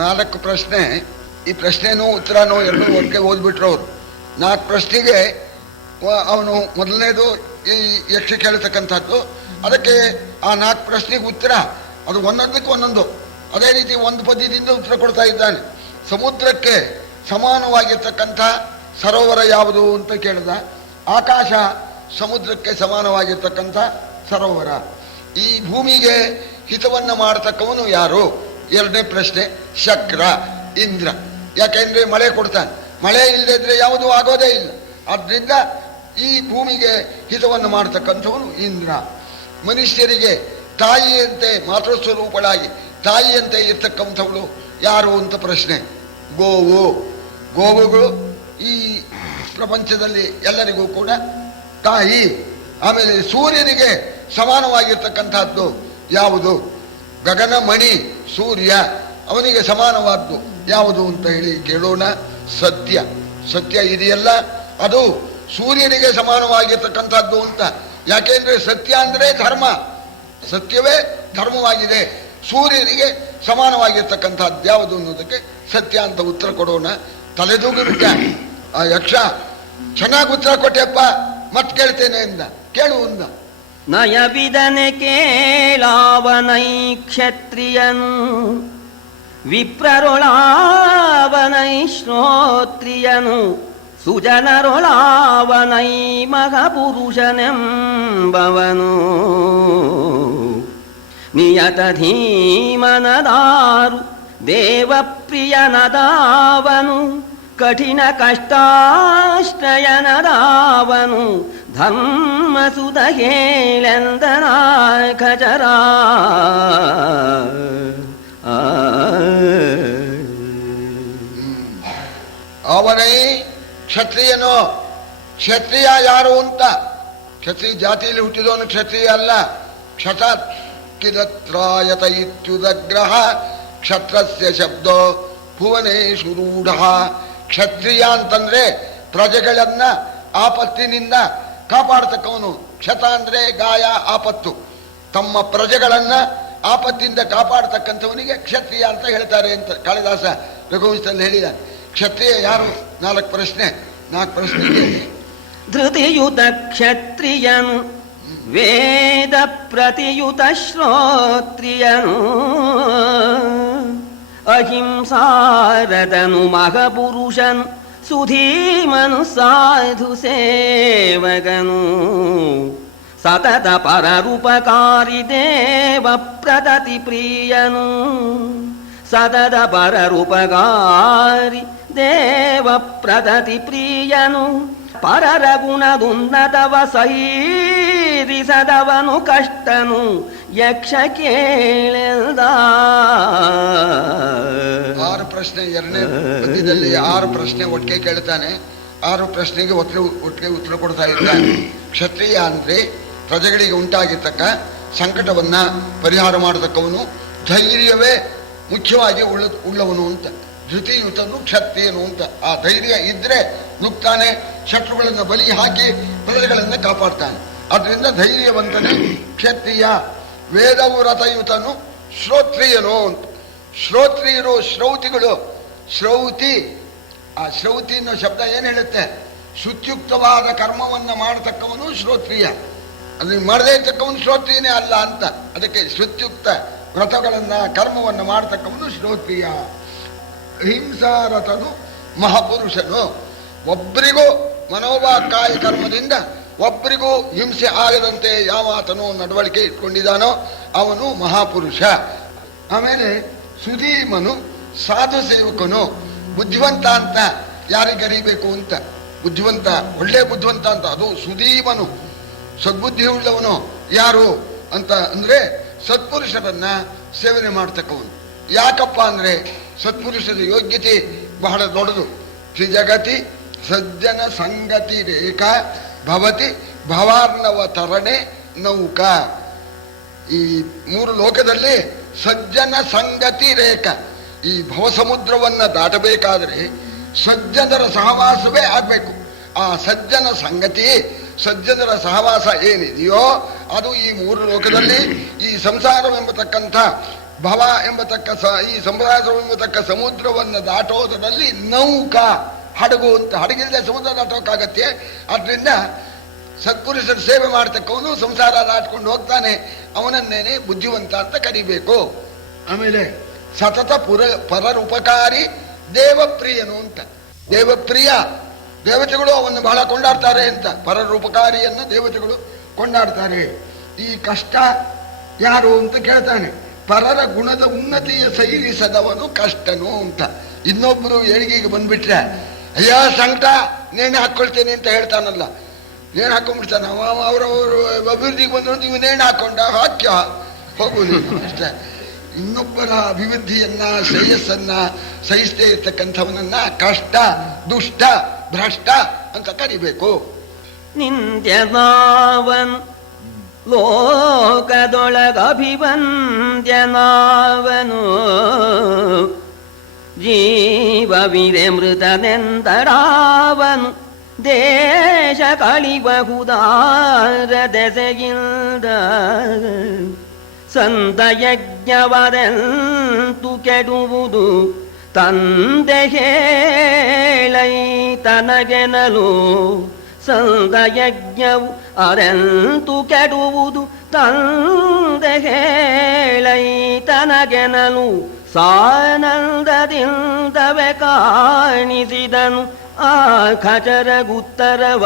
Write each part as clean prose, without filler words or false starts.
4 ಪ್ರಶ್ನೆ. ಈ ಪ್ರಶ್ನೆನೂ ಉತ್ತರನೂ ಎರಡೂ ಒಟ್ಟಿಗೆ ಓದ್ಬಿಟ್ರು ಅವರು. 4 ಪ್ರಶ್ನೆಗೆ ಅವನು ಮೊದಲನೇದು ಈ ಯಕ್ಷ ಕೇಳತಕ್ಕಂಥದ್ದು. ಅದಕ್ಕೆ ಆ 4 ಪ್ರಶ್ನೆಗೆ ಉತ್ತರ ಅದು ಒಂದೊಂದಕ್ಕೆ ಒಂದೊಂದು ಅದೇ ರೀತಿ ಒಂದು ಪದ್ಯದಿಂದ ಉತ್ತರ ಕೊಡ್ತಾ ಇದ್ದಾನೆ. ಸಮುದ್ರಕ್ಕೆ ಸಮಾನವಾಗಿರ್ತಕ್ಕಂಥ ಸರೋವರ ಯಾವುದು ಅಂತ ಕೇಳಿದ. ಆಕಾಶ ಸಮುದ್ರಕ್ಕೆ ಸಮಾನವಾಗಿರ್ತಕ್ಕಂಥ ಸರೋವರ. ಈ ಭೂಮಿಗೆ ಹಿತವನ್ನು ಮಾಡತಕ್ಕವನು ಯಾರು? 2ನೇ ಪ್ರಶ್ನೆ. ಶಕ್ರ, ಇಂದ್ರ. ಯಾಕೆಂದ್ರೆ ಮಳೆ ಕೊಡ್ತಾನೆ. ಮಳೆ ಇಲ್ಲದೆ ಇದ್ರೆ ಯಾವುದೂ ಆಗೋದೇ ಇಲ್ಲ. ಆದ್ರಿಂದ ಈ ಭೂಮಿಗೆ ಹಿತವನ್ನು ಮಾಡತಕ್ಕಂಥವನು ಇಂದ್ರ. ಮನುಷ್ಯರಿಗೆ ತಾಯಿಯಂತೆ ಮಾತೃಸ್ವರೂಪಳಾಗಿ ತಾಯಿಯಂತೆ ಇರ್ತಕ್ಕಂಥವಳು ಯಾರು ಅಂತ ಪ್ರಶ್ನೆ. ಗೋವು. ಗೋವುಗಳು ಈ ಪ್ರಪಂಚದಲ್ಲಿ ಎಲ್ಲರಿಗೂ ಕೂಡ ತಾಯಿ. ಆಮೇಲೆ ಸೂರ್ಯನಿಗೆ ಸಮಾನವಾಗಿರ್ತಕ್ಕಂಥದ್ದು ಯಾವುದು? ಗಗನಮಣಿ ಸೂರ್ಯ, ಅವನಿಗೆ ಸಮಾನವಾದ್ದು ಯಾವುದು ಅಂತ ಹೇಳಿ ಕೇಳೋಣ. ಸತ್ಯ. ಸತ್ಯ ಇದೆಯಲ್ಲ, ಅದು ಸೂರ್ಯನಿಗೆ ಸಮಾನವಾಗಿರ್ತಕ್ಕಂಥದ್ದು ಅಂತ. ಯಾಕೆಂದ್ರೆ ಸತ್ಯ ಅಂದ್ರೆ ಧರ್ಮ, ಸತ್ಯವೇ ಧರ್ಮವಾಗಿದೆ. ಸೂರ್ಯನಿಗೆ ಸಮಾನವಾಗಿರ್ತಕ್ಕಂಥದ್ದು ಯಾವುದು ಅನ್ನೋದಕ್ಕೆ ಸತ್ಯ ಅಂತ ಉತ್ತರ ಕೊಡೋಣ. ತಲೆದೂಗಿಬಿಟ್ಟ ಆ ಯಕ್ಷ. ಚೆನ್ನಾಗಿ ಉತ್ತರ ಕೊಟ್ಟೆಪ್ಪ, ಮತ್ ಕೇಳ್ತೇನೆ ಎಂದ. ಕೇಳು ಅಂದ. ನಯವಿದನೆ ಕೇಳಾವನೈ ಕ್ಷತ್ರಿಯನು, ವಿಪ್ರರೊಳಾವನೈ ಶ್ರೋತ್ರಿಯನು, ಸುಜನರೊಳಾವನೈ ಮಗಪುರುಷನೆಂಬವನು. ನಿಯತ ಧೀಮನದಾರು ದೇವಪ್ರಿಯನದಾವನು, ಕಠಿಣ ಕಷ್ಟಾಶ್ರಯನದಾವನು, ಧರ್ಮಸುತ ಹೇಳೆಂದನ ಖಚರ. ಅವನೇ ಕ್ಷತ್ರಿಯನು. ಕ್ಷತ್ರಿಯ ಯಾರು ಅಂತ, ಕ್ಷತ್ರಿಯ ಜಾತಿಯಲ್ಲಿ ಹುಟ್ಟಿದವನು ಕ್ಷತ್ರಿಯ ಅಲ್ಲ. ಕ್ಷತಾತ್ರಾಯತ ಇತ್ಯುದಗ್ರಹ ಕ್ಷತ್ರಸ್ಯ ಶಬ್ದೋ ಭುವನೇಶು ರೂಢ. ಕ್ಷತ್ರಿಯ ಅಂತಂದ್ರೆ ಪ್ರಜೆಗಳನ್ನ ಆಪತ್ತಿನಿಂದ ಕಾಪಾಡ್ತಕ್ಕವನು. ಕ್ಷತ ಅಂದ್ರೆ ಗಾಯ, ಆಪತ್ತು. ತಮ್ಮ ಪ್ರಜೆಗಳನ್ನ ಆಪತ್ತಿಂದ ಕಾಪಾಡ್ತಕ್ಕಂಥವನಿಗೆ ಕ್ಷತ್ರಿಯ ಅಂತ ಹೇಳ್ತಾರೆ ಅಂತ ಕಾಳಿದಾಸ ರಘುವಂಶದಲ್ಲಿ ಹೇಳಿದ್ದಾನೆ. ಕ್ಷತ್ರಿಯ ಯಾರು? 4 ಪ್ರಶ್ನೆ. 4 ಪ್ರಶ್ನೆಗೆ ಧೃತಿಯುತ ಕ್ಷತ್ರಿಯನು, ವೇದ ಪ್ರತಿಯುತ ಶ್ರೋತ್ರಿಯನು, ಅಹಿಂಸಾರದನು ಮಹಪುರುಷನು, ಸುಧೀಮನು ಸಾಧು ಸೇವಕನು, ಸತತ ಪರರುಪಕಾರಿ ದೇವ ಪ್ರದತಿ ಪ್ರಿಯನು, ಸತತ ಪರರುಪಕಾರಿ ದೇವ ಪ್ರದತಿ ಪ್ರಿಯನು, ಪರರ ಗುಣದುನ್ನತವ ಸಹೀರಿಸದವನು ಕಷ್ಟನು ಯಕ್ಷ ಕೇಳೆಲ್ದ. 6 ಪ್ರಶ್ನೆ. 2ನೇ ಪದ್ಯದಲ್ಲಿ 6 ಪ್ರಶ್ನೆ ಒಟ್ಟಿಗೆ ಕೇಳ್ತಾನೆ. 6 ಪ್ರಶ್ನೆಗೆ ಒಟ್ಟಿಗೆ ಉತ್ತರ ಕೊಡ್ತಾ ಇದ್ದಾನೆ. ಕ್ಷತ್ರಿಯ ಅಂದ್ರೆ ಪ್ರಜೆಗಳಿಗೆ ಉಂಟಾಗಿರ್ತಕ್ಕ ಸಂಕಟವನ್ನ ಪರಿಹಾರ ಮಾಡತಕ್ಕವನು, ಧೈರ್ಯವೇ ಮುಖ್ಯವಾಗಿ ಉಳ್ಳವನು ಅಂತ. ಧೃತಿಯುತನು ಕ್ಷತ್ರಿಯನು ಅಂತ. ಆ ಧೈರ್ಯ ಇದ್ರೆ ನುಗ್ತಾನೆ, ಶತ್ರುಗಳನ್ನು ಬಲಿ ಹಾಕಿ ಪ್ರಜೆಗಳನ್ನ ಕಾಪಾಡ್ತಾನೆ. ಅದರಿಂದ ಧೈರ್ಯವಂತನೇ ಕ್ಷತ್ರಿಯ. ವೇದವು ರಥಯುತನು ಶ್ರೋತ್ರಿಯನು ಅಂತ. ಶ್ರೋತ್ರಿಯರು ಶ್ರೌತಿಗಳು. ಶ್ರೌತಿ, ಆ ಶ್ರೌತಿ ಅನ್ನೋ ಶಬ್ದ ಏನ್ ಹೇಳುತ್ತೆ? ಶುಚಿಯುಕ್ತವಾದ ಕರ್ಮವನ್ನ ಮಾಡತಕ್ಕವನು ಶ್ರೋತ್ರಿಯ. ಅದನ್ನ ಮಾಡದೇ ಇರ್ತಕ್ಕವನು ಶ್ರೋತ್ರಿಯನೇ ಅಲ್ಲ ಅಂತ. ಅದಕ್ಕೆ ಶುಚಿಯುಕ್ತ ವ್ರತಗಳನ್ನ ಕರ್ಮವನ್ನ ಮಾಡತಕ್ಕವನು ಶ್ರೋತ್ರಿಯ. ಹಿಂಸಾರಥನು ಮಹಾಪುರುಷನು. ಒಬ್ಬರಿಗೂ ಮನೋವಾಕಾಯ ಕರ್ಮದಿಂದ ಒಬ್ಬರಿಗೂ ಹಿಂಸೆ ಆಗದಂತೆ ಯಾವಾತನು ನಡವಳಿಕೆ ಇಟ್ಕೊಂಡಿದ್ದಾನೋ ಅವನು ಮಹಾಪುರುಷ. ಆಮೇಲೆ ಸುಧೀಮನು ಸಾಧು ಸೇವಕನು. ಬುದ್ಧಿವಂತ ಅಂತ ಯಾರಿಗೆ ಅರಿಬೇಕು ಅಂತ. ಬುದ್ಧಿವಂತ, ಒಳ್ಳೆ ಬುದ್ಧಿವಂತ ಅಂತ. ಅದು ಸುಧೀಮನು, ಸದ್ಬುದ್ಧಿ ಉಳ್ಳವನು ಯಾರು ಅಂತ ಅಂದ್ರೆ ಸತ್ಪುರುಷರನ್ನ ಸೇವನೆ ಮಾಡ್ತಕ್ಕವನು. ಯಾಕಪ್ಪ ಅಂದ್ರೆ ಸತ್ಪುರುಷರ ಯೋಗ್ಯತೆ ಬಹಳ ದೊಡ್ಡದು. ತ್ರಿಜಗತಿ ಸಜ್ಜನ ಸಂಗತಿ ರೇಖಾ ಭವತಿ ಭವಾರ್ಣವ ತರಣೆ ನೌಕಾ. ಈ 3 ಲೋಕದಲ್ಲಿ ಸಜ್ಜನ ಸಂಗತಿ ರೇಖಾ. ಈ ಭವಸಮುದ್ರವನ್ನ ದಾಟಬೇಕಾದ್ರೆ ಸಜ್ಜನರ ಸಹವಾಸವೇ ಆಗ್ಬೇಕು. ಆ ಸಜ್ಜನ ಸಂಗತಿ, ಸಜ್ಜನರ ಸಹವಾಸ ಏನಿದೆಯೋ ಅದು ಈ 3 ಲೋಕದಲ್ಲಿ ಈ ಸಂಸಾರವೆಂಬತಕ್ಕಂಥ ಭವ ಎಂಬತಕ್ಕ ಈ ಸಂಸಾರ ಎಂಬತಕ್ಕ ಸಮುದ್ರವನ್ನು ದಾಟೋದರಲ್ಲಿ ನೌಕ ಹಡಗು ಅಂತ, ಹಡಗಿಲ್ಲದೆ ಸಮುದ್ರ ದಾಟೋಕ್ಕಾಗತ್ತೆ. ಆದ್ರಿಂದ ಸತ್ಪುರುಷರ ಸೇವೆ ಮಾಡ್ತಕ್ಕವನು ಸಂಸಾರ ದಾಟ್ಕೊಂಡು ಹೋಗ್ತಾನೆ, ಅವನನ್ನೇನೆ ಬುದ್ಧಿವಂತ ಅಂತ ಕರಿಬೇಕು. ಆಮೇಲೆ ಸತತ ಪರರುಪಕಾರಿ ದೇವಪ್ರಿಯನು ಅಂತ. ದೇವಪ್ರಿಯ, ದೇವತೆಗಳು ಅವನ್ನು ಬಹಳ ಕೊಂಡಾಡ್ತಾರೆ ಅಂತ. ಪರರುಪಕಾರಿಯನ್ನು ದೇವತೆಗಳು ಕೊಂಡಾಡ್ತಾರೆ. ಈ ಕಷ್ಟ ಯಾರು ಅಂತ ಕೇಳ್ತಾನೆ. ಪರರ ಗುಣದ ಉನ್ನತಿಯ ಸೈರಿಸದವನು ಕಷ್ಟನು ಅಂತ. ಇನ್ನೊಬ್ರು ಏಳಿಗೆಗೆ ಬಂದ್ಬಿಟ್ರೆ ಅಯ್ಯ ಸಂಕಟ ನೇಣು ಹಾಕೊಳ್ತೇನೆ ಅಂತ ಹೇಳ್ತಾನಲ್ಲ, ನೇಣು ಹಾಕೊಂಡ್ಬಿಡ್ತಾನೆ. ಅವರವರು ಅಭಿವೃದ್ಧಿಗೆ ಬಂದ್ರು ನೀವು ನೇಣು ಹಾಕೊಂಡ ಹಾಕ್ಯ ಹೋಗುವುದು ಅಷ್ಟೇ. ಇನ್ನೊಬ್ಬರ ಅಭಿವೃದ್ಧಿಯನ್ನ ಶ್ರೇಯಸ್ಸನ್ನ ಸಹಿಸದೇ ಇರ್ತಕ್ಕಂಥವನನ್ನ ಕಷ್ಟ, ದುಷ್ಟ, ಭ್ರಷ್ಟ ಅಂತ ಕರಿಬೇಕು. ನಿಂದ್ಯನಾವನ್ ಲೋಕದೊಳಗಭಿವಂದ್ಯನಾವನು ಜೀವವಿರೆ ಮೃತನೆಂದರಾವನು ದೇಶ ಕಳಿಬಹುದಾರ ದೆಸೆಗಿಲ್ದ ಸಂತಯಜ್ಞವರೆಂತು ಕೆಡುವುದು ತಂದೆ ಹೇಳೈ ತನಗೆನಲು ಸಂತಯಜ್ಞವು ಅರೆಂತು ಕೆಡುವುದು ತಂದೆ ಹೇಳೈ ತನಗೆನಲು ಸಾನಂದದಿಂದವೇ ಕಾಣಿಸಿದನು ಆ ಖಚರಗುತ್ತರವ.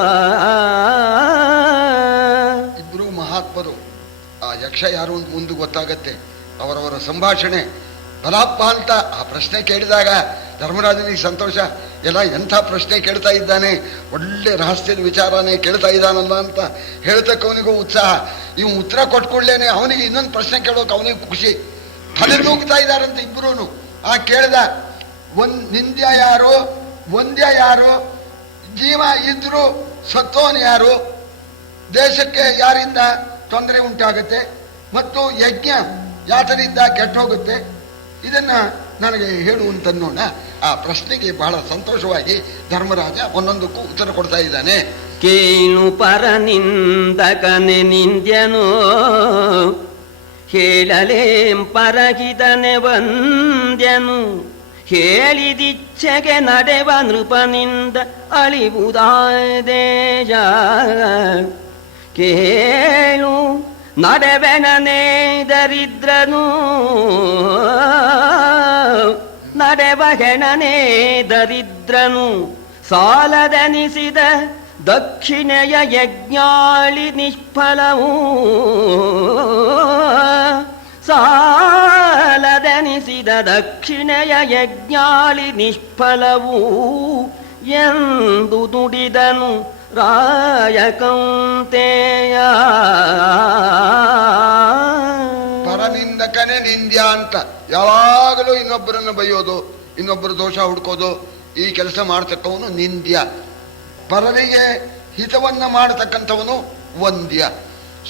ಇಬ್ರು ಮಹಾತ್ಮರು. ಆ ಯಕ್ಷ ಯಾರು ಅಂತ ಮುಂದೆ ಗೊತ್ತಾಗತ್ತೆ. ಅವರವರ ಸಂಭಾಷಣೆ ಬಲಪ್ಪ ಅಂತ ಆ ಪ್ರಶ್ನೆ ಕೇಳಿದಾಗ ಧರ್ಮರಾಜನಿಗೆ ಸಂತೋಷ. ಎಲ್ಲ ಎಂಥ ಪ್ರಶ್ನೆ ಕೇಳ್ತಾ ಇದ್ದಾನೆ, ಒಳ್ಳೆ ರಹಸ್ಯದ ವಿಚಾರನೇ ಕೇಳ್ತಾ ಇದ್ದಾನಲ್ಲ ಅಂತ ಹೇಳ್ತಕ್ಕವನಿಗೂ ಉತ್ಸಾಹ. ಇವು ಉತ್ತರ ಕೊಟ್ಕೊಳ್ಳೇನೆ ಅವನಿಗೆ ಇನ್ನೊಂದು ಪ್ರಶ್ನೆ ಕೇಳೋಕೆ ಅವನಿಗೆ ಖುಷಿ. ತಲೆದೂಗ್ತಾ ಇದ್ದಾರಂತೆ ಇಬ್ರು. ಆ ಕೇಳ್ದ, ನಿಂದ್ಯ ಯಾರು, ವಂದ್ಯ ಯಾರು, ಜೀವ ಇದ್ರು ಸತ್ತೋನ್ ಯಾರು, ದೇಶಕ್ಕೆ ಯಾರಿಂದ ತೊಂದರೆ ಉಂಟಾಗುತ್ತೆ ಮತ್ತು ಯಜ್ಞ ಯಾತರಿಂದ ಕೆಟ್ಟ ಹೋಗುತ್ತೆ, ಇದನ್ನ ನನಗೆ ಹೇಳು ಅಂತನ್ನೋಣ. ಆ ಪ್ರಶ್ನೆಗೆ ಬಹಳ ಸಂತೋಷವಾಗಿ ಧರ್ಮರಾಜ ಒಂದೊಂದಕ್ಕೂ ಉತ್ತರ ಕೊಡ್ತಾ ಇದ್ದಾನೆ. ಕೇಳು ಪರನಿಂದಕನೆ ನಿಂದ್ಯನು ಹೇಳಲೇಂ ಪರಹಿತನೆ ವಂದ್ಯನು ಹೇಳಿದಿಚ್ಛೆಗೆ ನಡೆವ ನೃಪನಿಂದ ಅಳಿವುದಾದೇಶ ಕೇಳು ನಡೆವೆನನೇ ದರಿದ್ರನು ನಡೆವ ಹೆಣನೇ ದರಿದ್ರನು ಸಾಲದನಿಸಿದ ದಕ್ಷಿಣೆಯ ಯಜ್ಞಾಳಿ ನಿಷ್ಫಲವೂ ಸಾಲದನಿಸಿದ ದಕ್ಷಿಣೆಯ ಯಜ್ಞಾಳಿ ನಿಷ್ಫಲವೂ ಎಂದು ನುಡಿದನು ರಾಯಕಂತೆಯ. ಪರನಿಂದಕನೇ ನಿಂದ್ಯ ಅಂತ ಯಾವಾಗಲೂ ಇನ್ನೊಬ್ಬರನ್ನು ಬೈಯೋದು, ಇನ್ನೊಬ್ಬರ ದೋಷ ಹುಡ್ಕೋದು, ಈ ಕೆಲಸ ಮಾಡತಕ್ಕವನು ನಿಂದ್ಯ. ಪರನಿಗೆ ಹಿತವನ್ನ ಮಾಡತಕ್ಕಂಥವನು ವಂದ್ಯ.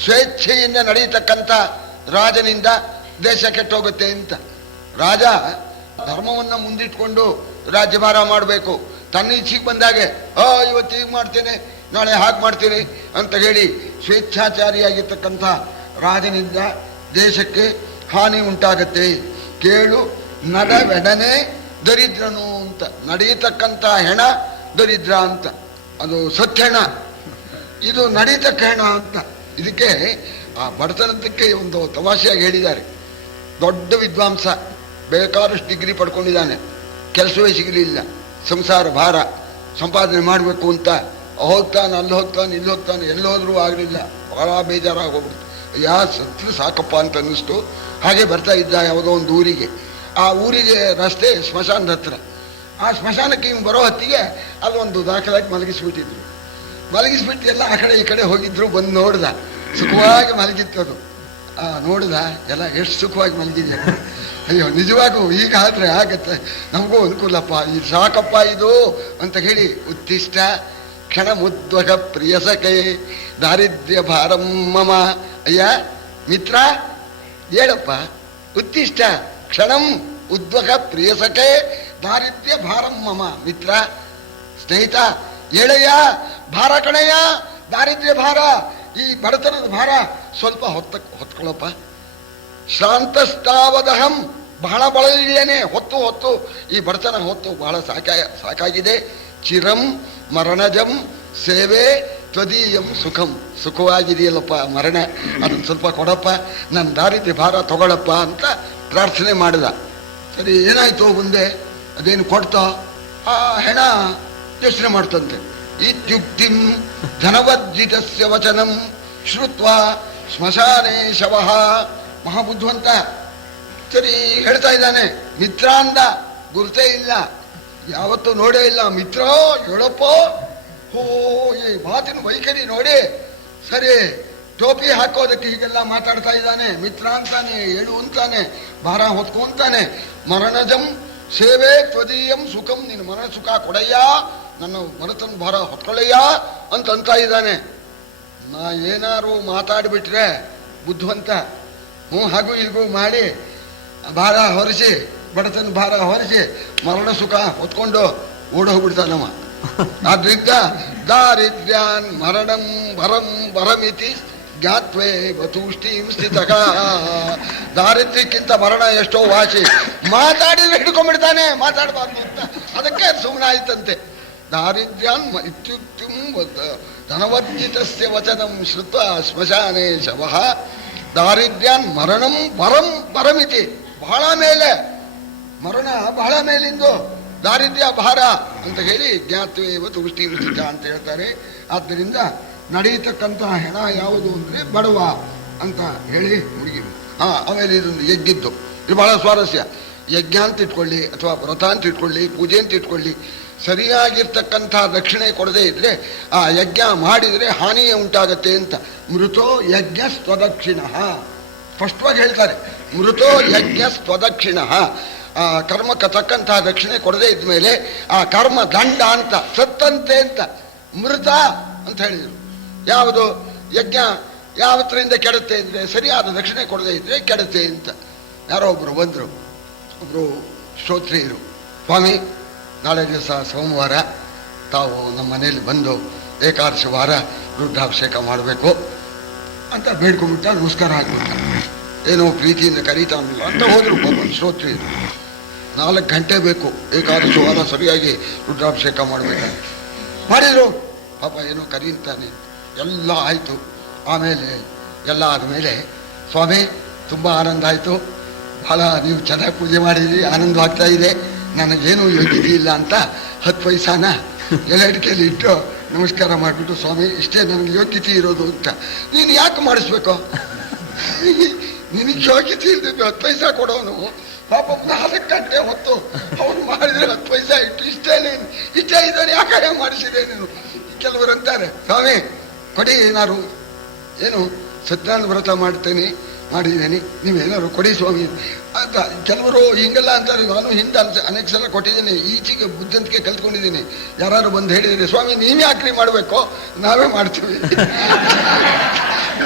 ಸ್ವೇಚ್ಛೆಯಿಂದ ನಡೆಯತಕ್ಕಂಥ ರಾಜನಿಂದ ದೇಶ ಕೆಟ್ಟೋಗುತ್ತೆ ಅಂತ. ರಾಜ ಧರ್ಮವನ್ನ ಮುಂದಿಟ್ಕೊಂಡು ರಾಜ್ಯಭಾರ ಮಾಡಬೇಕು. ತನ್ನ ಇಚ್ಛೆಗೆ ಬಂದಾಗೆ ಇವತ್ತು ಹೀಗೆ ಮಾಡ್ತೇನೆ, ನಾಳೆ ಹಾಗೆ ಮಾಡ್ತೇನೆ ಅಂತ ಹೇಳಿ ಸ್ವೇಚ್ಛಾಚಾರಿಯಾಗಿರ್ತಕ್ಕಂಥ ರಾಜನಿಂದ ದೇಶಕ್ಕೆ ಹಾನಿ ಉಂಟಾಗತ್ತೆ. ಕೇಳು ನಡವೆಡನೆ ದರಿದ್ರನು ಅಂತ. ನಡೆಯತಕ್ಕಂಥ ಹೆಣ ದರಿದ್ರ ಅಂತ, ಅದು ಸತ್ಯಣ, ಇದು ನಡೀತಕ್ಕ ಹೆಣ ಅಂತ. ಇದಕ್ಕೆ ಆ ಬಡತನದಕ್ಕೆ ಒಂದು ತಮಾಷೆಯಾಗಿ ಹೇಳಿದ್ದಾರೆ. ದೊಡ್ಡ ವಿದ್ವಾಂಸ, ಬೇಕಾದಷ್ಟು ಡಿಗ್ರಿ ಪಡ್ಕೊಂಡಿದ್ದಾನೆ, ಕೆಲಸವೇ ಸಿಗಲಿಲ್ಲ, ಸಂಸಾರ ಭಾರ, ಸಂಪಾದನೆ ಮಾಡಬೇಕು ಅಂತ ಹೋಗ್ತಾನೆ, ಅಲ್ಲಿ ಹೋಗ್ತಾನೆ, ಇಲ್ಲಿ ಹೋಗ್ತಾನೆ, ಎಲ್ಲಿ ಹೋದ್ರೂ ಆಗಲಿಲ್ಲ. ಬಹಳ ಬೇಜಾರಾಗೋಗ್ಬಿಡ್ತು. ಸತ್ರು ಸಾಕಪ್ಪ ಅಂತ ಅನ್ನಿಸ್ತು. ಹಾಗೆ ಬರ್ತಾ ಇದ್ದ ಯಾವುದೋ ಒಂದು ಊರಿಗೆ. ಆ ಊರಿಗೆ ರಸ್ತೆ ಸ್ಮಶಾನದ ಹತ್ರ. ಆ ಸ್ಮಶಾನಕ್ಕೆ ಇವ್ನು ಬರೋ ಹೊತ್ತಿಗೆ ಅಲ್ಲೊಂದು ದಾಖಲಾಗಿ ಮಲಗಿಸ್ಬಿಟ್ಟಿದ್ರು. ಮಲಗಿಸ್ಬಿಟ್ಟು ಎಲ್ಲ ಆ ಕಡೆ ಈ ಕಡೆ ಹೋಗಿದ್ರು. ಬಂದು ನೋಡ್ದ, ಸುಖವಾಗಿ ಮಲಗಿತ್ತದು. ನೋಡ್ದ ಎಲ್ಲ ಎಷ್ಟು ಸುಖವಾಗಿ ಮಲಗಿದೆ. ಅಯ್ಯೋ ನಿಜವಾಗೂ ಈಗ ಆದ್ರೆ ಆಗತ್ತೆ, ನಮಗೂ ಅನುಕೂಲಪ್ಪ, ಇದು ಸಾಕಪ್ಪ ಇದು ಅಂತ ಹೇಳಿ ಉತ್ತಿಷ್ಟ ಕ್ಷಣ ಮುದ್ವಗ ಪ್ರಿಯಸಕೆ ದಾರಿದ್ರ್ಯ ಭಾರಂ ಮಮ. ಅಯ್ಯ ಮಿತ್ರ ಹೇಳಪ್ಪ, ಉತ್ತಿಷ್ಟ ಕ್ಷಣಂ ಉದ್ವಗ ಪ್ರಿಯಸಕೆ ದಾರಿದ್ರ್ಯ ಭಾರಂ ಮಮ. ಮಿತ್ರ, ಸ್ನೇಹಿತ, ಹೇಳಯ್ಯ, ಭಾರ ಕಣಯ್ಯ, ದಾರಿದ್ರ್ಯ ಭಾರ, ಈ ಬಡತನದ ಭಾರ ಸ್ವಲ್ಪ ಹೊತ್ಕೊಳ್ಳಪ್ಪ. ಶ್ರಾಂತಸ್ತಾವದಹಂ, ಬಹಳ ಬಳಲಿದ್ದೇನೆ, ಹೊತ್ತು ಹೊತ್ತು ಈ ಬಡತನ ಹೊತ್ತು ಬಹಳ ಸಾಕಾಗಿದೆ. ಚಿರಂ ಮರಣಜಂ ಸೇವೆ ತ್ವದೀಯಂ ಸುಖಂ, ಸುಖವಾಗಿದೆಯಲ್ಲಪ್ಪ ಮರಣ, ಅದನ್ನು ಸ್ವಲ್ಪ ಕೊಡಪ್ಪ, ನನ್ನ ದಾರಿದ್ರ್ಯ ಭಾರ ತಗೊಳಪ್ಪ ಅಂತ ಪ್ರಾರ್ಥನೆ ಮಾಡಿದ. ಸರಿ, ಏನಾಯ್ತು ಮುಂದೆ? ಅದೇನು ಕೊಡ್ತಾ ಆ ಹೆಣ ಯೋಚನೆ ಮಾಡ್ತಂತೆ. ಇತ್ಯುಕ್ತಿಂ ಧನವರ್ಜಿತಸ್ಯ ವಚನಂ ಶ್ರುತ್ವಾ ಸ್ಮಶಾನೆ ಶವಃ. ಮಹಾಬುದ್ಧಿವಂತ. ಸರಿ, ಹೇಳ್ತಾ ಇದ್ದಾನೆ. ಮಿತ್ರ ಅಂದ, ಗುರುತೇ ಇಲ್ಲ, ಯಾವತ್ತೂ ನೋಡೇ ಇಲ್ಲ. ಮಿತ್ರ ಹೇಳಪ್ಪ. ಹೋ, ಈ ಮಾತಿನ ವೈಖರಿ ನೋಡಿ. ಸರಿ, ಟೋಪಿ ಹಾಕೋದಕ್ಕೆ ಹೀಗೆಲ್ಲ ಮಾತಾಡ್ತಾ ಇದ್ದಾನೆ. ಮಿತ್ರ ಅಂತಾನೆ, ಹೇಳು ಅಂತಾನೆ, ಭಾರ ಹೊತ್ಕೊಂತಾನೆ. ಮರಣಜಂ ಸೇವೆ ತ್ವದೀಯಂ ಸುಖಂ, ನಿನ್ನ ಮರಣ ಸುಖ ಕೊಡಯ್ಯ, ನನ್ನ ಮನತನ ಭಾರ ಹೊತ್ಕೊಳ್ಳಯ್ಯ ಅಂತ ಇದ್ದಾನೆ. ನಾ ಏನಾರು ಮಾತಾಡಿಬಿಟ್ರೆ ಬುದ್ಧಿವಂತ ಹಾಗೂ ಹೀಗೂ ಮಾಡಿ ಭಾರ ಹೊರಿಸಿ, ಬಡತನ ಭಾರ ಹೊರಿಸಿ ಮರಣ ಸುಖ ಹೊತ್ಕೊಂಡು ಓಡೋಗ್ಬಿಡ್ತಾನವ. ಆದ್ರಿಂದ ದಾರಿದ್ರ್ಯಾನ್ ಮರಣಂ ಭರಂ ಭರಮಿತಿ ಜ್ಞಾತ್ವೇ ಬತೂಷ್ಟಿಂ ಸ್ಥಿತಕ. ದಾರಿದ್ರ್ಯಕ್ಕಿಂತ ಮರಣ ಎಷ್ಟೋ ವಾಸಿ. ಮಾತಾಡಿದ್ರೆ ಹಿಡ್ಕೊಂಡ್ಬಿಡ್ತಾನೆ, ಮಾತಾಡಬಾರ್ದು ಅಂತ, ಅದಕ್ಕೆ ಸುಮ್ಮನಾಯ್ತಂತೆ. ದಾರಿದ್ರ್ಯಾನ್ ಇತ್ಯುಕ್ತಿಂ ಧನವರ್ಜಿತಸ್ಯ ವಚನಂ ಶ್ರುತ್ವಾ ಸ್ಮಶಾನೆ ಶವಃ. ದಾರಿದ್ರ್ಯಾನ್ ಮರಣಂ ಪರಂ ಪರಮಿತಿ, ಬಹಳ ಮೇಲೆ ಮರಣ, ಬಹಳ ಮೇಲಿಂದು ದಾರಿದ್ರ್ಯ ಭಾರ ಅಂತ ಹೇಳಿ ಜ್ಞಾತ್ವೇವ ತುಷ್ಟಿ ಸ್ಥಿತ ಅಂತ ಹೇಳ್ತಾರೆ. ಆದ್ದರಿಂದ ನಡೆಯತಕ್ಕಂತಹ ಹೆಣ ಯಾವುದು ಅಂದ್ರೆ ಬಡವ ಅಂತ ಹೇಳಿ ಹುಡುಗಿ. ಆಮೇಲೆ ಇದೊಂದು ಯಜ್ಞದ್ದು, ಇದು ಬಹಳ ಸ್ವಾರಸ್ಯ. ಯಜ್ಞ ಅಂತ ಇಟ್ಕೊಳ್ಳಿ ಅಥವಾ ವ್ರತ ಅಂತ ಇಟ್ಕೊಳ್ಳಿ, ಪೂಜೆ ಅಂತ ಇಟ್ಕೊಳ್ಳಿ, ಸರಿಯಾಗಿರ್ತಕ್ಕಂಥ ದಕ್ಷಿಣೆ ಕೊಡದೇ ಇದ್ರೆ ಆ ಯಜ್ಞ ಮಾಡಿದರೆ ಹಾನಿಯೇ ಉಂಟಾಗತ್ತೆ ಅಂತ. ಮೃತೋ ಯಜ್ಞ ಸ್ವದಕ್ಷಿಣ, ಸ್ಪಷ್ಟವಾಗಿ ಹೇಳ್ತಾರೆ. ಮೃತೋ ಯಜ್ಞ ಸ್ವದಕ್ಷಿಣ, ಆ ಕರ್ಮಕ್ಕೆ ತಕ್ಕಂತಹ ದಕ್ಷಿಣೆ ಕೊಡದೇ ಇದ್ಮೇಲೆ ಆ ಕರ್ಮ ದಂಡ ಅಂತ, ಸತ್ತಂತೆ ಅಂತ. ಮೃತ ಅಂತ ಹೇಳಿದರು. ಯಾವುದು ಯಜ್ಞ ಯಾವತ್ತರಿಂದ ಕೆಡುತ್ತೆ ಅಂದರೆ ಸರಿಯಾದ ದಕ್ಷಿಣೆ ಕೊಡದೇ ಇದ್ರೆ ಕೆಡುತ್ತೆ ಅಂತ. ಯಾರೋ ಒಬ್ರು ಬಂದರು, ಒಬ್ರು ಶ್ರೋತ್ರಿಯರು. ಸ್ವಾಮಿ, ನಾಳೆ ದಿವಸ ಸೋಮವಾರ ತಾವು ನಮ್ಮ ಮನೆಯಲ್ಲಿ ಬಂದು ಏಕಾದಶಿ ವಾರ ರುದ್ರಾಭಿಷೇಕ ಮಾಡಬೇಕು ಅಂತ ಬೇಡ್ಕೊಂಡ್ಬಿಟ್ಟ. ನಮಸ್ಕಾರ ಹಾಕ್ಬಿಟ್ಟ. ಏನೋ ಪ್ರೀತಿಯಿಂದ ಕರೀತಾನಿಲ್ಲ ಅಂತ ಹೋದ್ರು ಪಾಪ ಶ್ರೋತ್ರಿಯರು. 4 ಗಂಟೆ ಬೇಕು ಏಕಾದಶಿ ವಾರ ಸರಿಯಾಗಿ ರುದ್ರಾಭಿಷೇಕ ಮಾಡಬೇಕು. ಮಾಡಿದ್ರು ಪಾಪ, ಏನೋ ಕರೀತಾನೆ. ಎಲ್ಲ ಆಯಿತು. ಆಮೇಲೆ ಎಲ್ಲ ಆದಮೇಲೆ, ಸ್ವಾಮಿ ತುಂಬ ಆನಂದ ಆಯಿತು, ಬಹಳ ನೀವು ಚೆನ್ನಾಗಿ ಪೂಜೆ ಮಾಡಿದ್ರಿ, ಆನಂದವಾಗ್ತಾ ಇದೆ, ನನಗೇನು ಯೋಗ್ಯತೆ ಇಲ್ಲ ಅಂತ 10 ಪೈಸಾನ ಎಲೆಡಿಕೆಯಲ್ಲಿ ಇಟ್ಟು ನಮಸ್ಕಾರ ಮಾಡಿಬಿಟ್ಟು, ಸ್ವಾಮಿ ಇಷ್ಟೇ ನನಗೆ ಯೋಗ್ಯತೆ ಇರೋದು ಅಂತ. ನೀನು ಯಾಕೆ ಮಾಡಿಸ್ಬೇಕು? ನಿನಗೆ ಯೋಗ್ಯತೆ ಇಲ್ದಿದ್ದು 10 ಪೈಸಾ ಕೊಡೋನು ಪಾಪ 4 ಗಂಟೆ ಹೊತ್ತು ಅವನು ಮಾಡಿದ್ರೆ 10 ಪೈಸಾ ಇಟ್ಟು ಇಷ್ಟೇ ಇದ್ದಾನೆ, ಯಾಕೆ ಮಾಡಿಸಿದೆ ನೀನು? ಕೆಲವರು ಅಂತಾರೆ, ಸ್ವಾಮಿ ಕೊಡಿ ಏನಾರು, ಏನು ಸತ್ಯನಾರಾಯಣ ವ್ರತ ಮಾಡಿದ್ದೇನೆ, ನೀವೇನಾದ್ರು ಕೊಡಿ ಸ್ವಾಮಿ ಅಂತ. ಕೆಲವರು ಹಿಂಗೆಲ್ಲ ಅಂತಾರೆ. ನಾನು ಹಿಂದೆ ಅನೇಕ ಸಲ ಕೊಟ್ಟಿದ್ದೀನಿ, ಈಚೆಗೆ ಬುದ್ಧಿಂತಿಕೆ ಕಲ್ತ್ಕೊಂಡಿದ್ದೀನಿ. ಯಾರು ಬಂದು ಹೇಳಿದರೆ, ಸ್ವಾಮಿ ನೀವು ಯಾಕ್ರಿ ಮಾಡಬೇಕು, ನಾವೇ ಮಾಡ್ತೀವಿ,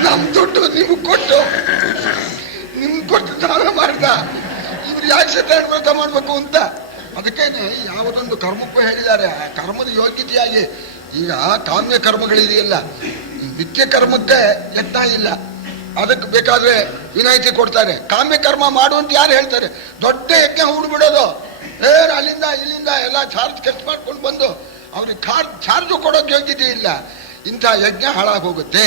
ನಮ್ಮ ದುಡ್ಡು ನಿಮ್ಗೆ ಕೊಟ್ಟು ನಾವೇ ಮಾಡ್ದ, ಇವ್ರು ಯಾಕೆ ಸತ್ಯನಾರಾಯಣ ವ್ರತ ಮಾಡಬೇಕು ಅಂತ. ಅದಕ್ಕೇನೆ ಯಾವುದೊಂದು ಕರ್ಮಕ್ಕೂ ಹೇಳಿದ್ದಾರೆ, ಆ ಕರ್ಮದ ಯೋಗ್ಯತೆಯಾಗಿ. ಈಗ ಕಾಮ್ಯ ಕರ್ಮಗಳಿದೆಯಲ್ಲ, ನಿತ್ಯ ಕರ್ಮಕ್ಕೆ ಯತ್ನ ಇಲ್ಲ, ಅದಕ್ಕೆ ಬೇಕಾದ್ರೆ ವಿನಾಯಿತಿ ಕೊಡ್ತಾರೆ. ಕಾಮ್ಯ ಕರ್ಮ ಮಾಡುವಂತ ಯಾರು ಹೇಳ್ತಾರೆ? ದೊಡ್ಡ ಯಜ್ಞ ಹೂಡ್ಬಿಡೋದು, ಅಲ್ಲಿಂದ ಇಲ್ಲಿಂದ ಎಲ್ಲ ಚಾರ್ಜ್ ಖರ್ಚು ಮಾಡ್ಕೊಂಡು ಬಂದು ಅವ್ರಿಗೆ ಚಾರ್ಜು ಕೊಡೋಕೆ ಯೋಗ್ಯತೆ ಇಲ್ಲ. ಇಂಥ ಯಜ್ಞ ಹಾಳಾಗಿ ಹೋಗುತ್ತೆ.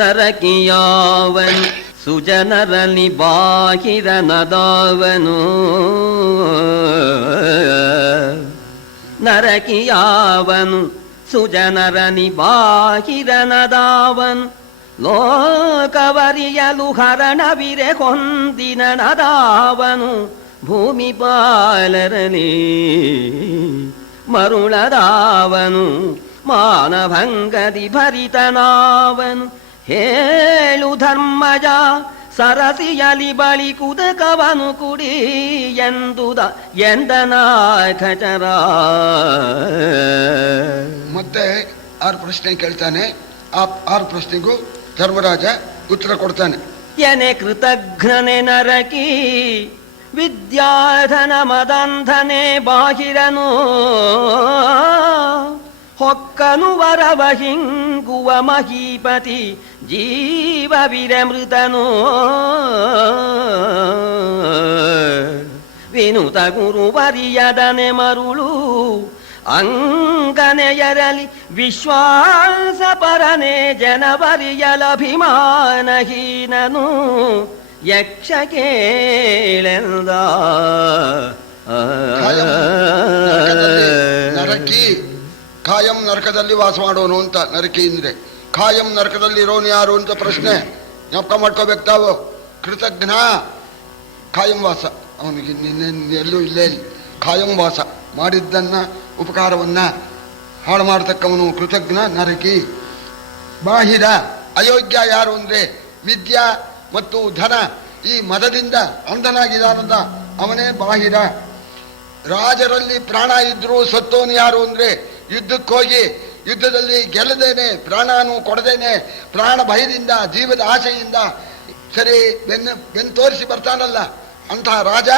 ನರಕಿಯಾವನ್ ಸುಜನರಲ್ಲಿ ಬಾಹಿರ ನದಾವನು, ನರಕಿಯಾವನು ಸುಜನರನಿ ಬಾಹಿರ ನದಾವನ್, ಲೋಕವರಿಯಲು ಹರಣವಿರೆ ಹೊಂದಿನ ನದಾವನು, ಭೂಮಿ ಪಾಲರಲಿ ಮರುಳದಾವನು, ಮಾನಭಂಗದಿ ಭರಿತನಾವನು. ಹೇಳು ಧರ್ಮಜ ಸರಸಿಯಲಿ ಬಳಿ ಕುದಕವನು ಕುಡಿ ಎಂದನಾಖಚರ. ಮತ್ತೆ 6 ಪ್ರಶ್ನೆ ಕೇಳ್ತಾನೆ. ಆ 6 ಪ್ರಶ್ನೆಗೂ ಧರ್ಮರಾಜ ಉತ್ತರ ಕೊಡ್ತಾನೆ. ಯನೆ ಕೃತಘ್ನನೆ ನರಕಿ ವಿದ್ಯಾಧನ ಮದಂಧನೆ ಬಾಹಿರನು, ಹೊಕ್ಕನು ವರವ ಹಿಂಗುವ ಮಹೀಪತಿ ಜೀವವಿರಮೃತನು ವಿನುತ ಗುರುವರಿಯದನೆ ಮರುಳು ಅಂಗನೆಯರಲಿ ವಿಶ್ವಾಸ ಪರನೆ ಜನವರಿಯಲಭಿಮಾನಹೀನನು ಯಕ್ಷ ಕೇಳೆಂದ ನರಕಿ ಕಾಯಂ ನರಕದಲ್ಲಿ ವಾಸ ಮಾಡೋನು ಅಂತ. ನರಕಿ ಅಂದ್ರೆ ಕಾಯಂ ನರಕದಲ್ಲಿ ಇರೋನು ಯಾರು ಅಂತ ಪ್ರಶ್ನೆ ಜ್ಞಾಪಕ ಮಾಡ್ಕೋಬೇಕು ತಾವು. ಕೃತಜ್ಞ ಕಾಯಂ ವಾಸ, ಅವನಿಗೆ ಎಲ್ಲೂ ಇಲ್ಲೇ ಕಾಯಂ ವಾಸ, ಮಾಡಿದ್ದನ್ನ ಉಪಕಾರವನ್ನ ಹಾಳು ಮಾಡತಕ್ಕವನು ಕೃತಜ್ಞ ನರಕಿ. ಬಾಹಿರ ಅಯೋಗ್ಯ ಯಾರು ಅಂದ್ರೆ ವಿದ್ಯಾ ಮತ್ತು ಧನ ಈ ಮದದಿಂದ ಅಂಧನಾಗಿದಾನಲ್ಲ ಅವನೇ ಬಾಹಿರ. ರಾಜರಲ್ಲಿ ಪ್ರಾಣ ಇದ್ರು ಸತ್ತೋನು ಯಾರು ಅಂದ್ರೆ ಯುದ್ಧಕ್ಕೆ ಹೋಗಿ ಯುದ್ಧದಲ್ಲಿ ಗೆಲ್ಲದೇನೆ ಪ್ರಾಣನು ಕೊಡದೇನೆ ಪ್ರಾಣ ಭಯದಿಂದ ಜೀವದ ಆಸೆಯಿಂದ ಸರಿ ಬೆನ್ನು ತೋರಿಸಿ ಬರ್ತಾನಲ್ಲ ಅಂತಹ ರಾಜ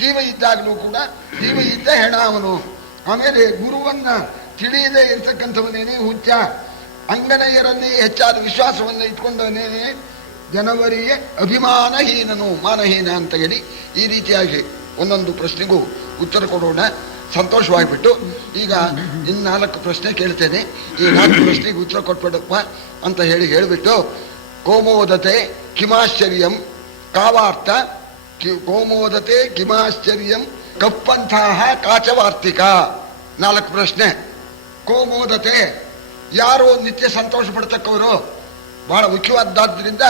ಜೀವ ಇದ್ದಾಗಲೂ ಕೂಡ ಜೀವ ಇದ್ದ ಹೆಣ ಅವನು. ಆಮೇಲೆ ಗುರುವನ್ನ ತಿಳಿಯದೇ ಇರ್ತಕ್ಕಂಥವನೇನೆ ಹುಚ್ಚ. ಅಂಗನೆಯರಲ್ಲಿ ಹೆಚ್ಚಾದ ವಿಶ್ವಾಸವನ್ನ ಇಟ್ಕೊಂಡವನೇನೆ ಜನವರಿಗೆ ಅಭಿಮಾನಹೀನನು, ಮಾನಹೀನ ಅಂತ ಹೇಳಿ ಈ ರೀತಿಯಾಗಿ ಒಂದೊಂದು ಪ್ರಶ್ನೆಗೂ ಉತ್ತರ ಕೊಡೋಣ. ಸಂತೋಷವಾಗಿಬಿಟ್ಟು ಈಗ ಇನ್ನು 4 ಪ್ರಶ್ನೆ ಕೇಳ್ತೇನೆ, ಈ 4 ಪ್ರಶ್ನೆಗೆ ಉತ್ತರ ಕೊಟ್ಬಿಡಪ್ಪ ಅಂತ ಹೇಳಿಬಿಟ್ಟು ಕೋಮೋದತೆ ಕಿಮಾಶ್ಚರ್ಯಂ ಕಾವಾರ್ಥ ಕೋಮೋದತೆ ಕಿಮಾಶ್ಚರ್ಯಂ ಕಪ್ಪಂತಹ ಕಾಚವಾರ್ತಿಕ. 4 ಪ್ರಶ್ನೆ. ಕೋಮೋದತೆ ಯಾರು ನಿತ್ಯ ಸಂತೋಷ ಪಡ್ತಕ್ಕವರು, ಬಹಳ ಮುಖ್ಯವಾದ್ದಾದ್ರಿಂದ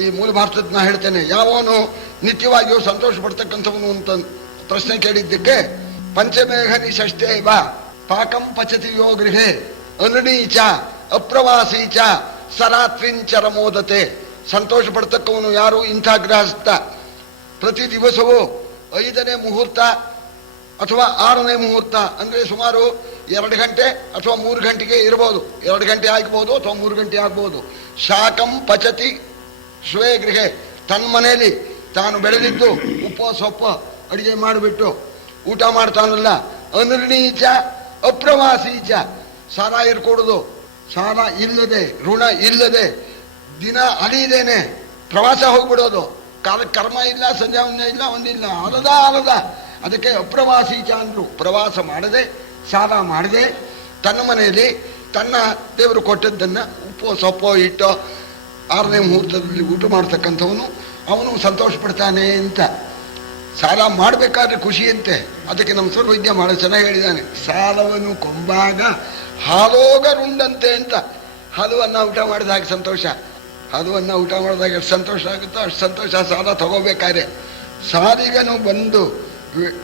ಈ ಮೂಲ ಭಾರತದ ಹೇಳ್ತೇನೆ. ಯಾವನು ನಿತ್ಯವಾಗಿಯೂ ಸಂತೋಷ ಪಡ್ತಕ್ಕಂಥವನು ಅಂತ ಪ್ರಶ್ನೆ ಕೇಳಿದ್ದಕ್ಕೆ ಪಂಚಮೇಘನಿ ಷಷ್ಠೇವ ಪಾಕಂ ಪಚತಿ ಯೋ ಗೃಹೆ ಅನುನೀಚ ಅಪ್ರವಾಸೀಚ ಸರಾತ್ರಿಂಚರಮೋದತೆ. ಸಂತೋಷ ಪಡ್ತಕ್ಕವನು ಯಾರು? ಇಂಥ ಗೃಹಸ್ಥ. ಪ್ರತಿ ದಿವಸವೂ 5ನೇ ಮುಹೂರ್ತ ಅಥವಾ 6ನೇ ಮುಹೂರ್ತ ಅಂದ್ರೆ ಸುಮಾರು 2 ಗಂಟೆ ಅಥವಾ 3 ಗಂಟೆಗೆ ಇರಬಹುದು. 2 ಗಂಟೆ ಆಗ್ಬಹುದು ಅಥವಾ 3 ಗಂಟೆ ಆಗ್ಬಹುದು. ಶಾಕಂ ಪಚತಿ ಸ್ವೇ ಗೃಹೆ, ತನ್ನ ಮನೆಯಲ್ಲಿ ತಾನು ಬೆಳೆದಿದ್ದು ಉಪ್ಪು ಸೊಪ್ಪು ಅಡಿಗೆ ಮಾಡಿಬಿಟ್ಟು ಊಟ ಮಾಡ್ತಾನಲ್ಲ. ಅನಿರ್ಣೀಚ ಅಪ್ರವಾಸೀಚ, ಸಾಲ ಇರ್ಕೊಡುದು, ಸಾಲ ಇಲ್ಲದೆ ಋಣ ಇಲ್ಲದೆ ದಿನ ಅಲಿದೇನೆ ಪ್ರವಾಸ ಹೋಗ್ಬಿಡೋದು. ಕಾಲಕ್ಕೆ ಕರ್ಮ ಇಲ್ಲ, ಸಂಧ್ಯಾವಂದನೆ ಇಲ್ಲ, ಒಂದಿಲ್ಲ, ಅಲದ. ಅದಕ್ಕೆ ಅಪ್ರವಾಸೀಚ ಅಂದ್ರು. ಪ್ರವಾಸ ಮಾಡದೆ ಸಾಲ ಮಾಡದೆ ತನ್ನ ಮನೆಯಲ್ಲಿ ತನ್ನ ದೇವರು ಕೊಟ್ಟದ್ದನ್ನ ಉಪ್ಪು ಸೊಪ್ಪು ಇಟ್ಟು 6ನೇ ಮುಹೂರ್ತದಲ್ಲಿ ಊಟ ಮಾಡ್ತಕ್ಕಂಥವನು ಅವನು ಸಂತೋಷ ಪಡ್ತಾನೆ ಅಂತ. ಸಾಲ ಮಾಡಬೇಕಾದ್ರೆ ಖುಷಿಯಂತೆ. ಅದಕ್ಕೆ ನಮ್ಮ ಸರ್ವಜ್ಞ ಬಹಳ ಚೆನ್ನಾಗಿ ಹೇಳಿದ್ದಾನೆ, ಸಾಲವನ್ನು ಕೊಂಬಾಗ ಹಾಲೋಗರುಂಡಂತೆ ಅಂತ. ಹಲವನ್ನ ಊಟ ಮಾಡಿದಾಗ ಸಂತೋಷ, ಹಲವನ್ನ ಊಟ ಮಾಡಿದಾಗ ಎಷ್ಟು ಸಂತೋಷ ಆಗುತ್ತೋ ಅಷ್ಟು ಸಂತೋಷ ಸಾಲ ತಗೋಬೇಕಾದ್ರೆ. ಸಾಲಿಗನು ಬಂದು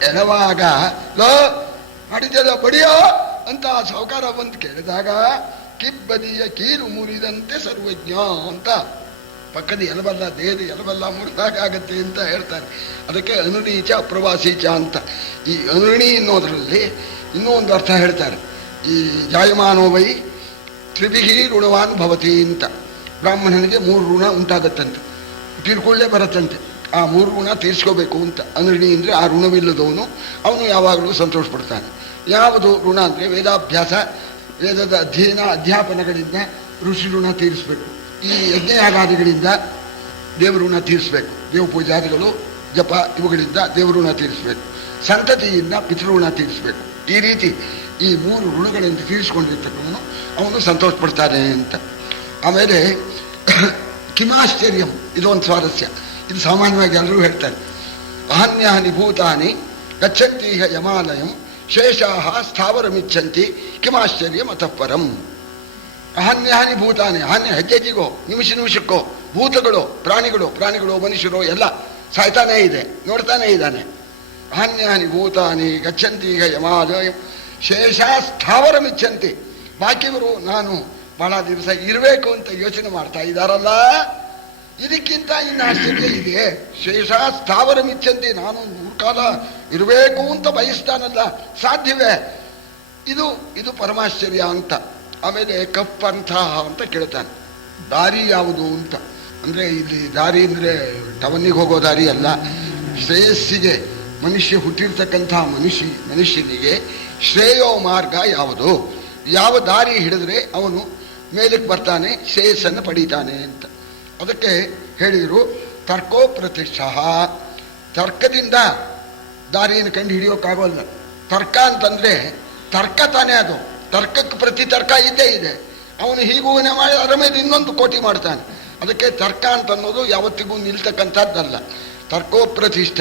ಎಳವಾಗ ಲೋ ಮಾಡಿದ್ಯಲ್ಲ ಬಡಿಯೋ ಅಂತ ಸಾಹುಕಾರ ಬಂದು ಕೇಳಿದಾಗ ಕಿಬ್ಬದಿಯ ಕೀಲು ಮುರಿದಂತೆ ಸರ್ವಜ್ಞ ಅಂತ. ಪಕ್ಕದ ಎಲಬಲ್ಲ ದೇಹದ ಎಲಬಲ್ಲ ಮುರಿದಾಗ ಆಗತ್ತೆ ಅಂತ ಹೇಳ್ತಾರೆ. ಅದಕ್ಕೆ ಅನುನೀಚ ಅಪ್ರವಾಸೀಚ ಅಂತ. ಈ ಅನುಣಿ ಅನ್ನೋದ್ರಲ್ಲಿ ಇನ್ನೂ ಒಂದು ಅರ್ಥ ಹೇಳ್ತಾರೆ. ಈ ಜಾಯಮಾನೋವೈ ತ್ರಿಭಿಹಿ ಋಣವಾನ್ ಭವತಿ ಅಂತ. ಬ್ರಾಹ್ಮಣನಿಗೆ 3 ಋಣ ಉಂಟಾಗತ್ತಂತೆ, ತೀರ್ಕೊಳ್ಳೇ ಬರತ್ತಂತೆ. ಆ 3 ಋಣ ತೀರ್ಸ್ಕೋಬೇಕು ಅಂತ. ಅನುಣಿ ಅಂದರೆ ಆ ಋಣವಿಲ್ಲದವನು, ಅವನು ಯಾವಾಗಲೂ ಸಂತೋಷ ಪಡ್ತಾನೆ. ಯಾವುದು ಋಣ ಅಂದರೆ ವೇದಾಭ್ಯಾಸ, ವೇದದ ಅಧ್ಯಾಪನಗಳಿಂದ ಋಷಿ ಋಣ ತೀರಿಸ್ಬೇಕು. ಈ ಯಜ್ಞಯಾಗಾದಿಗಳಿಂದ ದೇವಋಣ ತೀರಿಸ್ಬೇಕು. ದೇವ ಪೂಜಾದಿಗಳು ಜಪ ಇವುಗಳಿಂದ ದೇವಋಣ ತೀರಿಸ್ಬೇಕು. ಸಂತತಿಯಿಂದ ಪಿತೃಋಣ ತೀರಿಸ್ಬೇಕು. ಈ ರೀತಿ ಈ 3 ಋಣಗಳಿಂದ ತೀರಿಸ್ಕೊಂಡಿರ್ತಕ್ಕವನು ಅವನು ಸಂತೋಷ ಪಡ್ತಾನೆ ಅಂತ. ಆಮೇಲೆ ಕಿಮಾಶ್ಚರ್ಯಂ, ಇದೊಂದು ಸ್ವಾರಸ್ಯ. ಇದು ಸಾಮಾನ್ಯವಾಗಿ ಎಲ್ಲರೂ ಹೇಳ್ತಾರೆ. ಅಹನ್ಯಾನಿ ಭೂತಾನಿ ಗಚ್ಚಂತೀಹ ಯಮಾಲಯಂ ಶೇಷಾಹ ಸ್ಥಾವರಮಿಚ್ಛಂತಿ ಕಿಮಾಶ್ಚರ್ಯಂ ಅತಃಪರಂ. ಅಹನ್ಯಾನಿ ಭೂತಾನಿ, ಅಹನ್ಯ ಹೆಜ್ಜೆಜಿಗೋ ನಿಮಿಷಕ್ಕೋ ಭೂತಗಳು ಪ್ರಾಣಿಗಳು ಮನುಷ್ಯರು ಎಲ್ಲ ಸಾಯ್ತಾನೇ ಇದೆ, ನೋಡ್ತಾನೇ ಇದ್ದಾನೆ. ಅಹನ್ಯಾನಿ ಭೂತಾನಿ ಗಚ್ಚಂತೀಹ ಯಮಾಲಯಂ ಶೇಷಾ ಸ್ಥಾವರಮಿಚ್ಛಂತಿ. ಬಾಕಿಯವರು ನಾನು ಬಹಳ ದಿವಸ ಇರಬೇಕು ಅಂತ ಯೋಚನೆ ಮಾಡ್ತಾ ಇದ್ದಾರಲ್ಲ, ಇದಕ್ಕಿಂತ ಇನ್ನು ಆಶ್ಚರ್ಯ ಇದೆ. ಶೇಷಾ ಸ್ಥಾವರಮಿಚ್ಛಂತಿ, ನಾನು 100 ಕಾಲ ಇರಬೇಕು ಅಂತ ಬಯಸ್ತಾನಲ್ಲ, ಸಾಧ್ಯವೇ? ಇದು ಪರಮಾಶ್ಚರ್ಯ ಅಂತ. ಆಮೇಲೆ ಕಪ್ಪಂಥ ಅಂತ ಕೇಳ್ತಾನೆ. ದಾರಿ ಯಾವುದು ಅಂತ. ಅಂದ್ರೆ ಇಲ್ಲಿ ದಾರಿ ಅಂದ್ರೆ ಟವನ್ನಿಗೆ ಹೋಗೋ ದಾರಿ ಅಲ್ಲ. ಶ್ರೇಯಸ್ಸಿಗೆ ಮನುಷ್ಯ ಹುಟ್ಟಿರ್ತಕ್ಕಂಥ ಮನುಷ್ಯನಿಗೆ ಶ್ರೇಯೋ ಮಾರ್ಗ ಯಾವುದು? ಯಾವ ದಾರಿ ಹಿಡಿದ್ರೆ ಅವನು ಮೇಲಕ್ಕೆ ಬರ್ತಾನೆ, ಶ್ರೇಯಸ್ಸನ್ನು ಪಡೀತಾನೆ ಅಂತ. ಅದಕ್ಕೆ ಹೇಳಿದರು ತರ್ಕೋ ಪ್ರತಿಷ್ಠ. ತರ್ಕದಿಂದ ದಾರಿಯನ್ನು ಕಂಡು ಹಿಡಿಯೋಕ್ಕಾಗೋಲ್ಲ. ತರ್ಕ ಅಂತಂದರೆ ತರ್ಕ ತಾನೇ ಅದು. ತರ್ಕಕ್ಕೆ ಪ್ರತಿ ತರ್ಕ ಇದ್ದೇ ಇದೆ. ಅವನು ಹೀಗೂನೇ ಮಾಡಿ ಅದರ ಮೇಲೆ ಇನ್ನೊಂದು ಕೋಟಿ ಮಾಡ್ತಾನೆ. ಅದಕ್ಕೆ ತರ್ಕ ಅಂತನ್ನೋದು ಯಾವತ್ತಿಗೂ ನಿಲ್ತಕ್ಕಂಥದ್ದಲ್ಲ. ತರ್ಕೋ ಪ್ರತಿಷ್ಠ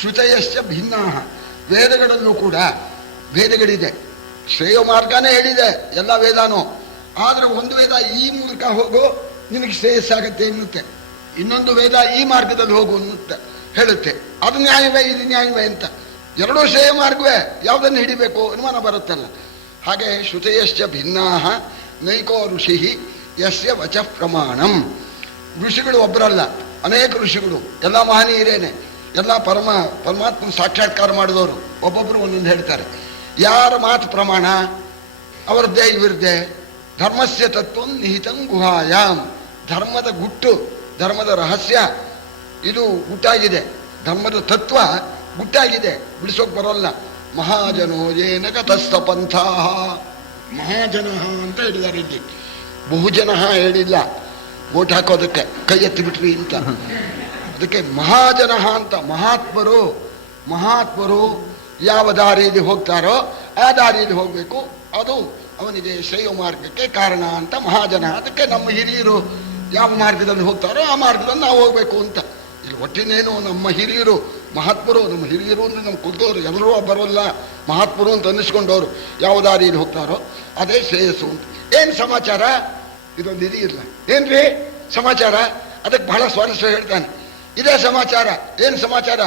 ಶ್ರುತಯಶ್ಚ ಭಿನ್ನ. ವೇದಗಳಲ್ಲೂ ಕೂಡ ಭೇದಗಳಿದೆ. ಶ್ರೇಯ ಮಾರ್ಗನೇ ಹೇಳಿದೆ ಎಲ್ಲ ವೇದಾನು. ಆದರೆ ಒಂದು ವೇದ ಈ ಮೂಲಕ ಹೋಗೋ ನಿನಗೆ ಶ್ರೇಯಸ್ಸಾಗತ್ತೆ ಎನ್ನುತ್ತೆ, ಇನ್ನೊಂದು ವೇದ ಈ ಮಾರ್ಗದಲ್ಲಿ ಹೋಗು ಅನ್ನುತ್ತೆ ಹೇಳುತ್ತೆ. ಅದು ನ್ಯಾಯವೇ ಇದು ನ್ಯಾಯವೇ ಅಂತ. ಎರಡೂ ಶ್ರೇಯ ಮಾರ್ಗವೇ, ಯಾವುದನ್ನು ಹಿಡಿಬೇಕು ಅನುಮಾನ ಬರುತ್ತಲ್ಲ. ಹಾಗೆ ಶ್ರುತಯಶ್ಚ ಭಿನ್ನಾ ನೈಕೋ ಋಷಿ ಯಸ್ಯ ವಚ ಪ್ರಮಾಣಂ. ಋಷಿಗಳು ಒಬ್ಬರಲ್ಲ, ಅನೇಕ ಋಷಿಗಳು, ಎಲ್ಲ ಮಹನೀಯರೇನೆ, ಎಲ್ಲ ಪರಮಾತ್ಮ ಸಾಕ್ಷಾತ್ಕಾರ ಮಾಡಿದವರು. ಒಬ್ಬೊಬ್ಬರು ಒಂದೊಂದು ಹೇಳ್ತಾರೆ. ಯಾರ ಮಾತು ಪ್ರಮಾಣ? ಅವರದ್ದೇ ಇವರದ್ದೇ. ಧರ್ಮಸ್ಯ ತತ್ವ ನಿಹಿತಂ ಗುಹಾಯಾಮ್. ಧರ್ಮದ ಗುಟ್ಟು, ಧರ್ಮದ ರಹಸ್ಯ ಇದು ಗುಟ್ಟಾಗಿದೆ. ಧರ್ಮದ ತತ್ವ ಗುಟ್ಟಾಗಿದೆ, ಬಿಡಿಸೋಕೆ ಬರೋಲ್ಲ. ಮಹಾಜನೋ ಏನ ಗತಸ್ಥ ಪಂಥಾ. ಮಹಾಜನ ಅಂತ ಹೇಳಿದ್ದಾರೆ ಇಲ್ಲಿ, ಬಹುಜನ ಹೇಳಿಲ್ಲ. ಓಟ್ ಹಾಕೋದಕ್ಕೆ ಕೈ ಎತ್ತಿ ಬಿಟ್ರಿ ಅಂತ. ಅದಕ್ಕೆ ಮಹಾಜನ ಅಂತ. ಮಹಾತ್ಮರು ಯಾವ ದಾರಿಯಲ್ಲಿ ಹೋಗ್ತಾರೋ ಆ ದಾರಿಯಲ್ಲಿ ಹೋಗಬೇಕು. ಅದು ಅವನಿಗೆ ಶ್ರೇಯ ಮಾರ್ಗಕ್ಕೆ ಕಾರಣ ಅಂತ ಮಹಾಜನ. ಅದಕ್ಕೆ ನಮ್ಮ ಹಿರಿಯರು ಯಾವ ಮಾರ್ಗದಲ್ಲಿ ಹೋಗ್ತಾರೋ ಆ ಮಾರ್ಗದಲ್ಲಿ ನಾವು ಹೋಗ್ಬೇಕು ಅಂತ. ಇಲ್ಲಿ ಒಟ್ಟಿನೇನು ನಮ್ಮ ಹಿರಿಯರು ಮಹಾತ್ಮರು, ನಮ್ಮ ಹಿರಿಯರು ಅಂದರೆ ನಮ್ಮ ಕುದ್ದವರು ಎಲ್ಲರೂ ಬರೋಲ್ಲ. ಮಹಾತ್ಮರು ಅಂತ ಅನ್ನಿಸ್ಕೊಂಡವರು ಯಾವ ದಾರಿಯಲ್ಲಿ ಹೋಗ್ತಾರೋ ಅದೇ ಶ್ರೇಯಸ್ಸು ಅಂತ. ಏನು ಸಮಾಚಾರ? ಇದೊಂದು ಇದೆಯಿಲ್ಲ. ಏನ್ರಿ ಸಮಾಚಾರ? ಅದಕ್ಕೆ ಬಹಳ ಸ್ವಾರಸ್ಯ ಹೇಳ್ತಾನೆ. ಇದೇ ಸಮಾಚಾರ. ಏನು ಸಮಾಚಾರ?